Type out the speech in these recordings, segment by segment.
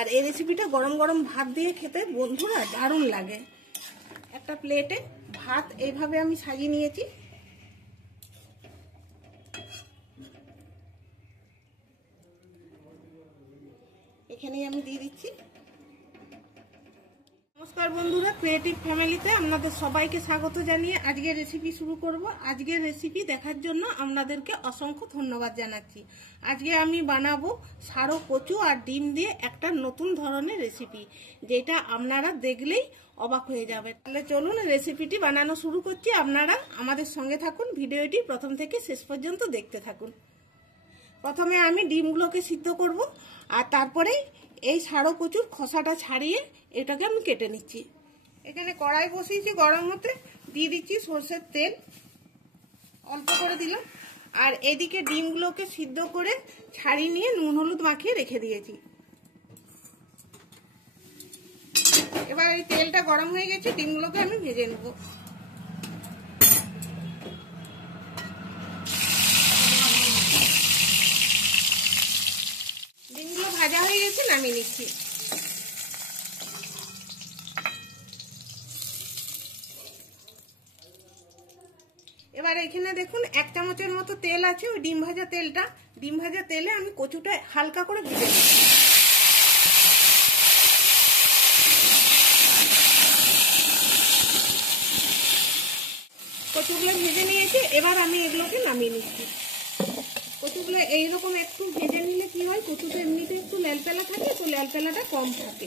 আর এই রেসিপিটা গরম গরম ভাত দিয়ে খেতে বন্ধুরা দারুণ লাগে। একটা প্লেটে ভাত এইভাবে আমি সাজিয়ে নিয়েছি। এখানেই আমি দিয়ে দিচ্ছি। নমস্কার বন্ধুরা, ক্রিয়েটিভ ফ্যামিলিতে আপনাদের সবাইকে স্বাগত জানিয়ে আজকের রেসিপি শুরু করব। আজকের রেসিপি দেখার জন্য আপনাদেরকে অসংখ্য ধন্যবাদ জানাচ্ছি। আজকে আমি বানাবো সারো কচু আর ডিম দিয়ে একটা নতুন ধরনের রেসিপি, যেটা আপনারা দেখলেই অবাক হয়ে যাবে। তাহলে চলুন রেসিপিটি বানানো শুরু করছি। আপনারা আমাদের সঙ্গে থাকুন, ভিডিওটি প্রথম থেকে শেষ পর্যন্ত দেখতে থাকুন। প্রথমে আমি ডিমগুলোকে সিদ্ধ করব, আর তারপরে এই সারো কচুর খোসাটা ছাড়িয়ে এটাকে আমি কেটে নিচ্ছি। এখানে কড়াই বসিয়েছি গরম হতে, দিয়ে দিচ্ছি সরষের তেল, অল্প করে দিলাম। আর এদিকে ডিমগুলোকে সিদ্ধ করে ছাড়িয়ে নিয়ে নুন হলুদ মাখিয়ে রেখে দিয়েছি। এবার এই তেলটা গরম হয়ে গেছে, ডিমগুলোকে আমি ভেজে নেব। ডিমগুলো ভাজা হয়ে গেছে, নামিয়ে নিচ্ছি। এবার এখানে দেখুন 1 চামচের মতো তেল আছে, ওই ডিম ভাজা তেলটা। ডিম ভাজা তেলে আমি কচুটা হালকা করে ভেজে নেব। কচুগুলো ভেজে নিয়েছি, এবার আমি এগুলোকে নামিয়ে নিচ্ছি। কচুগুলো এইরকম একটু ভেজে নিলে কি হয়, কচুটা এমনিতে একটু ল্যালপেলা থাকে, তো ল্যালপেলাটা কম থাকে।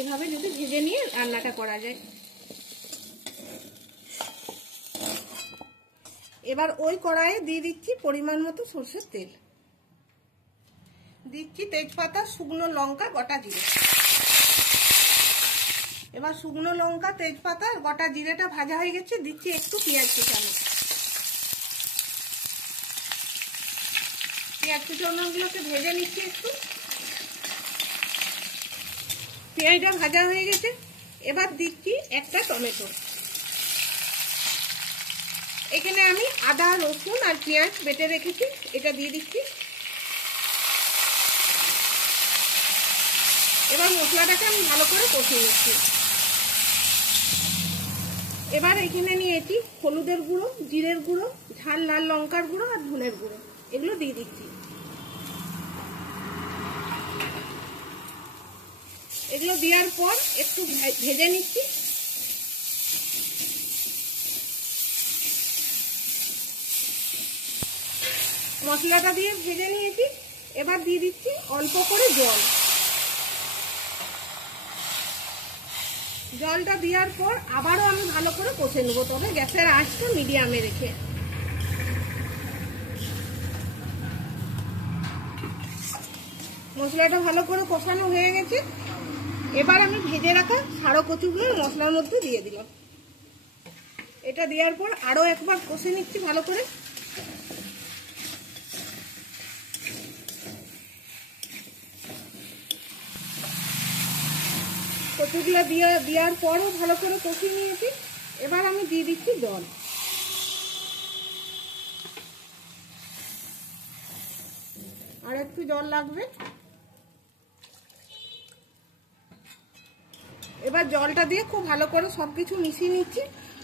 এভাবে যদি ভেজে নিয়ে রান্নাটা করা যায়। এবার ওই কড়াইয়ে দিয়ে দিচ্ছি পরিমাণ মতো সরষের তেল, দিচ্ছি তেজপাতা, শুকনো লঙ্কা, গোটা জিরে। এবার শুকনো লঙ্কা, তেজপাতা, গোটা জিরেটা ভাজা হয়ে গেছে, দিচ্ছি একটু পেঁয়াজ কুচানো। পেঁয়াজ কুচানোগুলোকে ভেজে নিচ্ছি একটু। পেঁয়াজটা ভাজা হয়ে গেছে, এবার দিচ্ছি একটা টমেটো। এখানে আমি আদা, রসুন আর পেঁয়াজ বেটে রেখেছি, এটা দিয়ে দিচ্ছি। এবার মশলাটাকে আমি ভালো করে কষিয়ে নিচ্ছি। এবার এখানে নিয়েছি হলুদের গুঁড়ো, জিরের গুঁড়ো, ঝাল লাল লঙ্কার গুঁড়ো আর ধনের গুঁড়ো, এগুলো দিয়ে দিচ্ছি। এগুলো দেওয়ার পর একটু ভেজে নিচ্ছি। মশলাটা দিয়ে ভেজে নিয়েছি, এবার দিয়ে দিচ্ছি অল্প করে জল। জলটা দেওয়ার পর আবারও আমি ভালো করে কষে নেবো, তবে গ্যাসের আঁচটা মিডিয়ামে রেখে। মশলাটা ভালো করে কষানো হয়ে গেছে, এবার আমি ভেজে রাখা সারো কচুগুলো মশলার মধ্যে দিয়ে দিলাম। এটা দেওয়ার পর আরো একবার কষে নিচ্ছি ভালো করে। কচুগুলো দেওয়ার পরও ভালো করে কষিয়ে নিয়েছি। এবার আমি দিয়ে দিচ্ছি জল। আর একটু জল লাগবে। এবার জলটা দিয়ে খুব ভালো করে সবকিছু মিশিয়ে নিচ্ছি।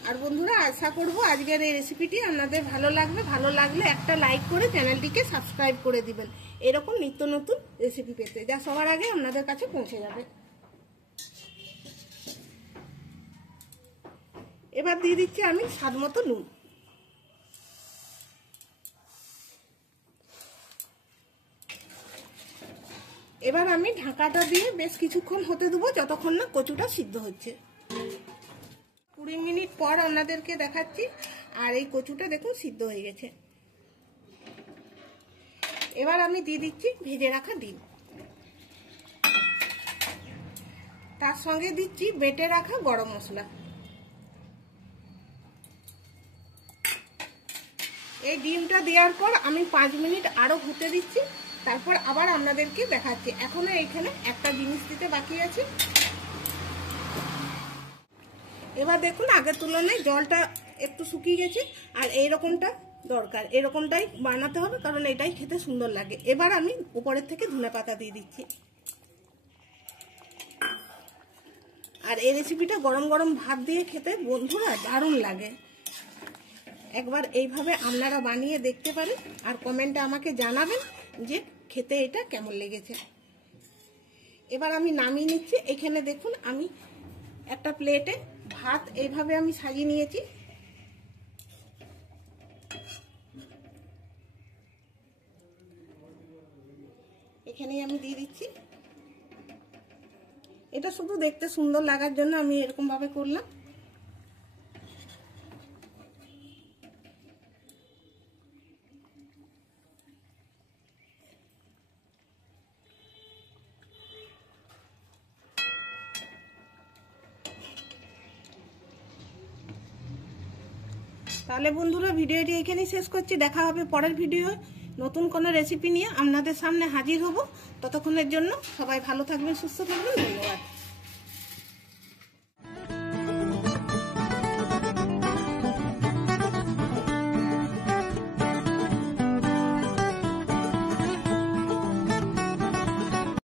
আর বন্ধুরা, আশা করব আজকের এই রেসিপিটি আপনাদের ভালো লাগবে। ভালো লাগলে একটা লাইক করে চ্যানেলটিকে সাবস্ক্রাইব করে দিবেন, এরকম নিত্য নতুন রেসিপি পেতে, যা সবার আগে আপনাদের কাছে পৌঁছে যাবে। এবার দিয়ে দিচ্ছি আমি স্বাদ মতো নুন। এবার আমি ঢাকাটা দিয়ে বেশ কিছুক্ষণ হতে দেবো, যতক্ষণ না কচুটা সিদ্ধ হচ্ছে। 20 মিনিট পর আপনাদেরকে দেখাচ্ছি, আর এই কচুটা দেখুন সিদ্ধ হয়ে গেছে। এবার আমি দিয়ে দিচ্ছি ভেজে রাখা ডিম, তার সঙ্গে দিচ্ছি বেটে রাখা গরম মশলা। এই ডিমটা দেওয়ার পর আমি 5 মিনিট আরো হতে দিচ্ছি, তারপর আবার আপনাদেরকে দেখাচ্ছি। এখনো এখানে একটা জিনিস দিতে বাকি আছে। এবার দেখুন আগের তুলনায় জলটা একটু শুকিয়ে গেছে, আর এইরকমটা দরকার, এরকমটাই বানাতে হবে, কারণ এটাই খেতে সুন্দর লাগে। এবার আমি উপরের থেকে ধনেপাতা দিয়ে দিচ্ছি। আর এই রেসিপিটা গরম গরম ভাত দিয়ে খেতে বন্ধুরা দারুণ লাগে। একবার এইভাবে আপনারা বানিয়ে দেখতে পারেন আর কমেন্টে আমাকে জানাবেন যে খেতে এটা কেমন লেগেছে। এবার আমি নামিয়ে নিচ্ছি। এখানে দেখুন আমি একটা প্লেটে ভাত এইভাবে আমি সাজিয়ে নিয়েছি। এখানেই আমি দিয়ে দিচ্ছি। এটা শুধু দেখতে সুন্দর লাগার জন্য আমি এরকম ভাবে করলাম। তাহলে বন্ধুরা ভিডিওটি এখানেই শেষ করছি। দেখা হবে পরের ভিডিও নতুন কোনো রেসিপি নিয়ে আপনাদের সামনে হাজির হব। ততক্ষণের জন্য সবাই ভালো থাকবেন, সুস্থ থাকবেন। ধন্যবাদ।